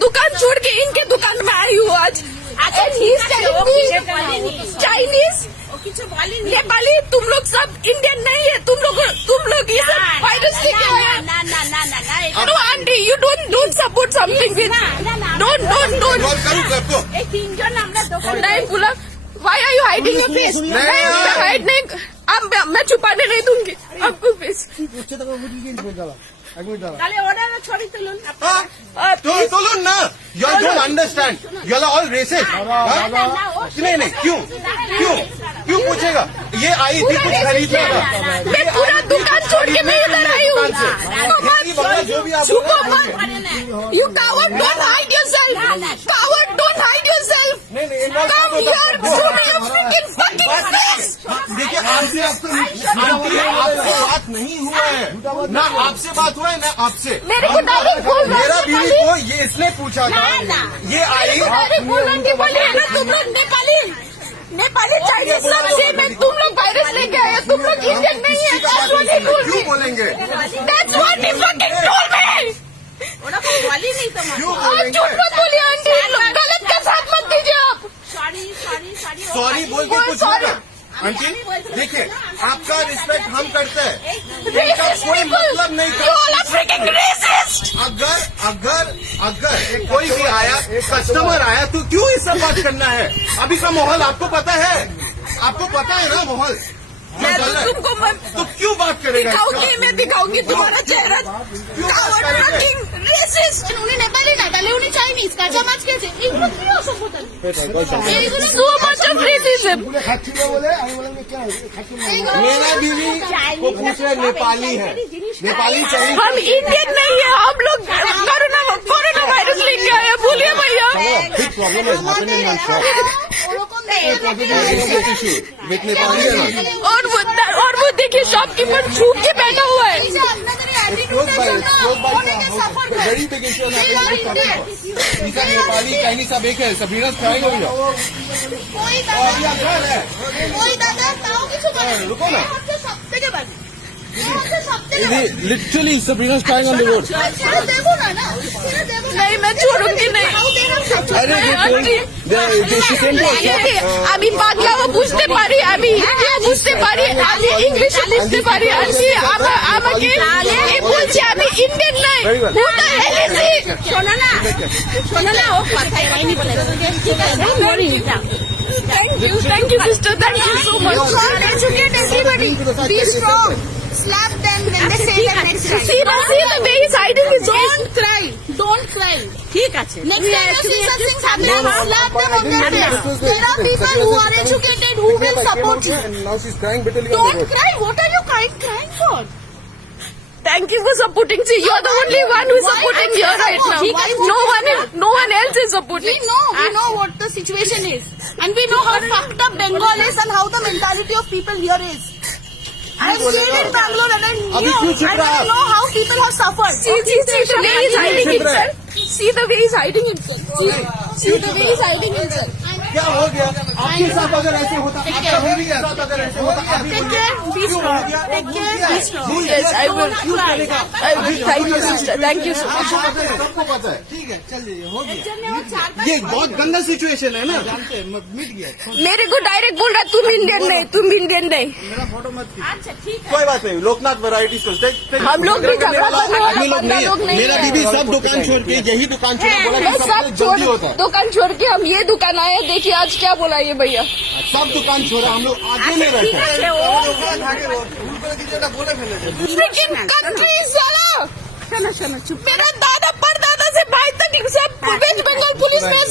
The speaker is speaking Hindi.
दुकान छोड़ के इनके दुकान में आई हूँ आज। चाइनीज नेपाली तुम लोग सब इंडियन नहीं है, तुम लोग ये सब वायरस लेके आए। No aunty, you don't support something with don't नहीं बोला। Why are you hiding your face? नहीं, अब मैं छुपाने नहीं दूंगी आपको फेस। तुलुन ना, you don't understand. You are all racist. नहीं, क्यों पूछेगा? ये आई थी कुछ खरीदने का। मैं पूरा दुकान छोड़ के मैं इधर आई हूँ। जो भी आप You coward, don't hide yourself. Coward, don't hide yourself. Come here, show me your freaking fucking face. देखिए, आपसे बात नहीं हुआ है, ना आपसे बात हुआ है ना आपसे। मेरे को डायरेक्ट बोल रहा है। मेरा बीवी को ये इसने पूछा था, ये आई डायरेक्ट बोल रहा है तुम लोग नेपाली चाइनीज सब सेम है, तुम लोग वायरस लेके आए, तुम लोग इंडियन नहीं है। क्यों बोलेंगे? That's what he fucking told me. क्यों झूठ मत बोलिए आंटी, गलत का साथ मत दीजिए आप। सॉरी बोल के कुछ होगा आंटी। देखिए, आपका रिस्पेक्ट हम करते हैं, इनका कोई मतलब नहीं अगर कोई भी आया, कस्टमर आया तो क्यों इस सब बात करना है? अभी का माहौल आपको पता है ना माहौल। तुमको तो क्यों बात करेगा? मैं दिखाऊंगी तुम्हारा चेहरा। उन्हें नेपाली ना डाले, उन्हें चाइनीज কাঁচা মাছ খেয়েছে, এগুলো কি অসভ্যতা? So much of racism. मेरा बीवी को पूछ रहे नेपाली है, नेपाली चाहिए। हम इंडियन नहीं है, हम लोग कोरोना वायरस लेके आए। बोलिए भैया। और वो देखिए शॉपकीपर छूट के बैठा हुआ है। नेपाली चाइनीज सब एक है, सबरीना फ्राई हो गया। रुको ना, literally Sabrina frying on the road. नहीं, मैं छोड़ूंगी नहीं। আমি বাংলাও বুঝতে পারি, আমি হিন্দিও বুঝতে পারি, আমি ইংলিশও বুঝতে পারি। আমাকে বলছে আমি ইন্ডিয়ান নাই। শোনো না ও কথাই হয়নি বলে। ঠিক আছে, thank you sister, thank you so much. Educate everybody. Be strong. Slap them when they say that next time. See the way he's hiding his face. Don't cry. ঠিক আছে। Next time you see such things happening, slap them on their face. There are people who are educated who will support you. Now she's crying bitterly on the Don't road. cry. What are you crying for? Thank you for supporting. See, you're the only one who's supporting here right now. No one else is supporting. We know what the situation is, and we know how fucked up Bengal is and how the mentality of people here is. I've stayed in Bangalore and I know how people have suffered. See the way he's hiding himself. See the way he's hiding himself. See the way he's hiding himself. क्या हो गया? आपके साथ अगर ऐसे होता, आपका बीवी के साथ अगर ऐसे होता, Take care, be strong. Take care, be strong. Yes, I will. Thank you sister. Thank you so much. सबको पता है। ठीक है, चलिए, हो गया। ये बहुत गंदा सिचुएशन है ना, जानते हैं, मिट गया। मेरे को डायरेक्ट बोल रहा तुम इंडियन नहीं, तुम इंडियन नहीं। मेरा फोटो मत खींच। कोई बात नहीं, लोकनाथ वैरायटी को हम लोग भी झगड़ा करने वाला बंदा लोग नहीं। मेरा बीवी सब दुकान छोड़ के यही दुकान छोड़ बोला मैं सब जल्दी होता है। दुकान छोड़ के हम ये दुकान आए। देखिए आज क्या बोला ये भैया। सब दुकान छोड़ा, हम लोग आगे में बैठे। मेरा दादा परदादा से भाई तक सब वेस्ट बंगाल पुलिस में